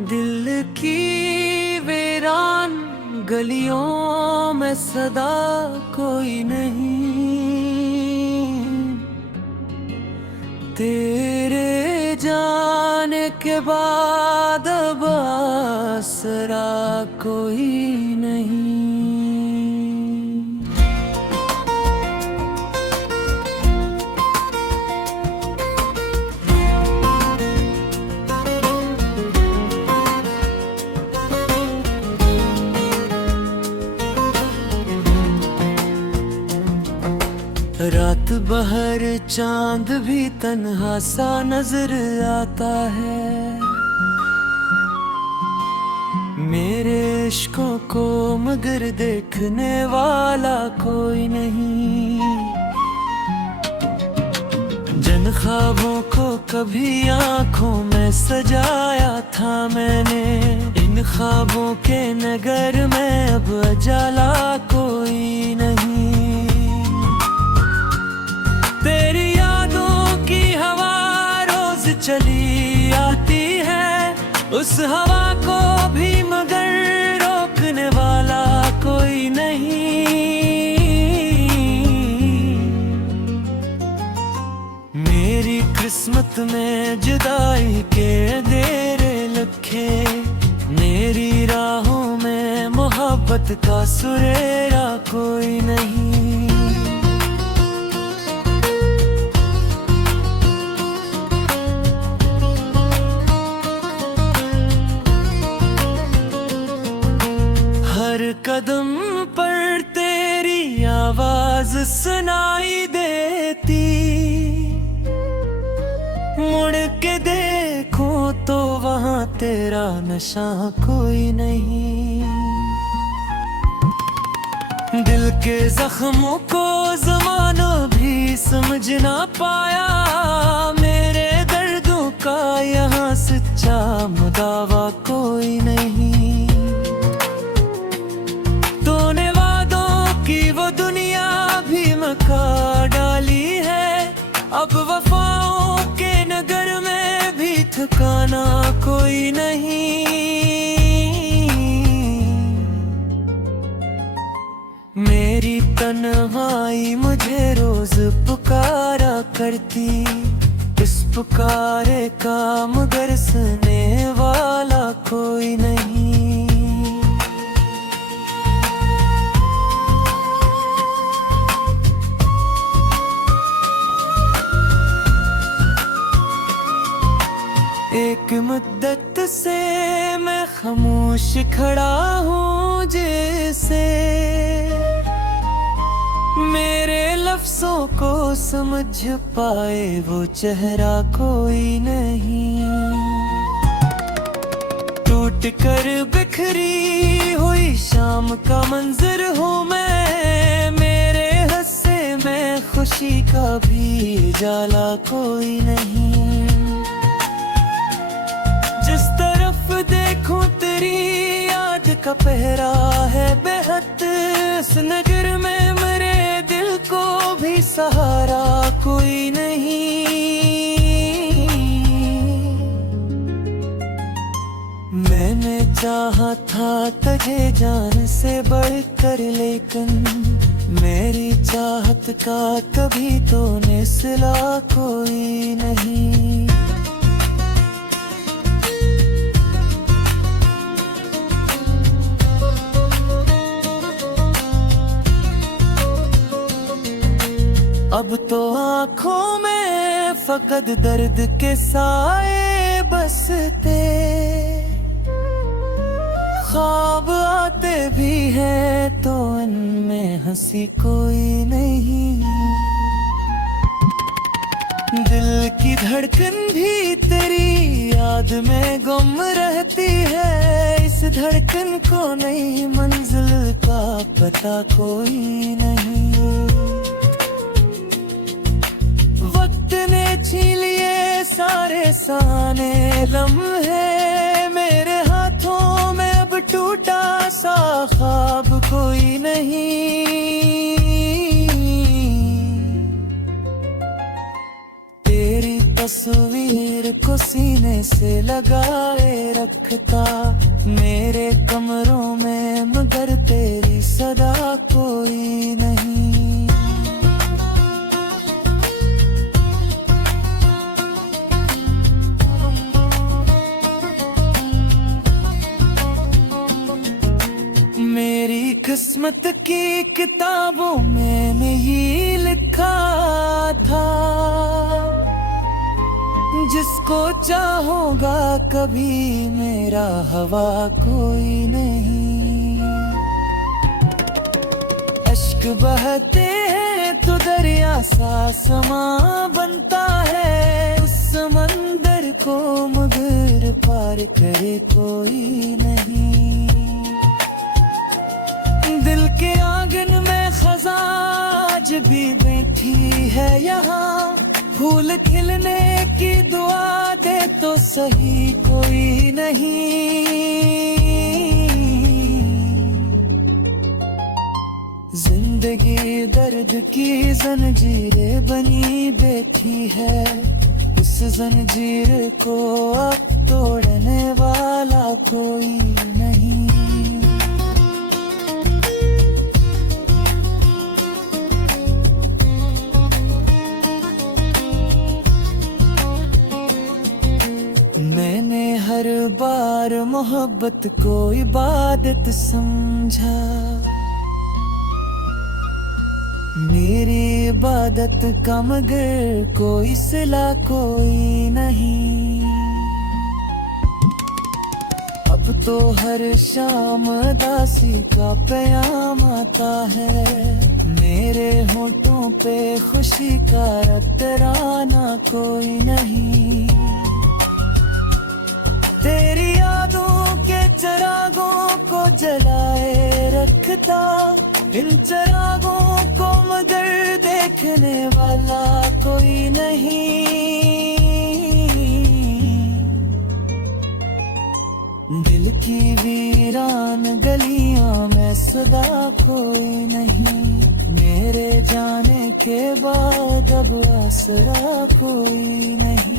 दिल की वीरान गलियों में सदा कोई नहीं, तेरे जाने के बाद अब आसरा कोई नहीं। रात बहर चांद भी तन्हा सा नजर आता है, मेरे इश्कों को मगर देखने वाला कोई नहीं। जिन ख्वाबों को कभी आंखों में सजाया था मैंने, इन ख्वाबों के नगर में अब उजाला कोई नहीं। तेरी यादों की हवा रोज चली आती है, उस हवा को भी मगर रोकने वाला कोई नहीं। मेरी किस्मत में जुदाई के अंधेरे लखे, मेरी राहों में मोहब्बत का सुरेरा कोई नहीं। हर कदम पर तेरी आवाज सुनाई देती, मुड़ के देखो तो वहाँ तेरा नशा कोई नहीं। दिल के जख्मों को ज़माना भी समझ ना पाया, मेरे दर्दों का यहाँ सच्चा मुदावा कोई नहीं। तूने वादों की वो दुनिया भी मका डाली है, अब वफाओं के नगर में भी ठिकाना कोई नहीं। मेरी तन्हाई मुझे रोज पुकारा करती, इस पुकारे का मगर सुनने वाला कोई नहीं। एक मुद्दत से मैं खामोश खड़ा हूँ, जैसे मेरे लफ्जों को समझ पाए वो चेहरा कोई नहीं। टूट कर बिखरी हुई शाम का मंजर हूँ मैं, मेरे हंसे में खुशी का भी उजाला कोई नहीं। जिस तरफ देखूं तेरी याद का पहरा है बेहद, उस नगर में मेरे दिल को भी सहारा कोई नहीं। मैंने चाहा था तुझे जान से बढ़कर, लेकिन मेरी चाहत का कभी तूने सिला कोई नहीं। अब तो आँखों में फकत दर्द के साए बसते, ख्वाब आते भी हैं तो इनमें हंसी कोई नहीं। दिल की धड़कन भी तेरी याद में गुम रहती है, इस धड़कन को नई मंजिल का पता कोई नहीं। वक्त ने छीन लिए सारे साने लम्हे, मेरे हाथों में अब टूटा सा ख्वाब कोई नहीं। तेरी तस्वीर को सीने से लगाए रखता, मेरे कमरों में मगर तेरी सदा कोई नहीं। मेरी किस्मत की किताबों में यही लिखा था, जिसको चाहूंगा कभी मेरा हवा कोई नहीं। अश्क बहते हैं तो दरिया सा समा बनता है, उस समंदर को मगर पार करे कोई नहीं। दिल के आंगन में खज़ां आज भी बैठी है यहाँ, फूल खिलने की दुआ दे तो सही कोई नहीं। जिंदगी दर्द की जंजीरें बनी बैठी है, इस जंजीर को अब तोड़ने वाला कोई नहीं। मैंने हर बार मोहब्बत को इबादत समझा, मेरी इबादत का मगर कोई सिला कोई नहीं। अब तो हर शाम उदासी का प्याम आता है, मेरे होठों पे खुशी का तराना कोई नहीं। तेरी यादों के चिरागों को जलाए रखता, इन चिरागों को मगर देखने वाला कोई नहीं। दिल की वीरान गलियों में सदा कोई नहीं, मेरे जाने के बाद अब आसरा कोई नहीं।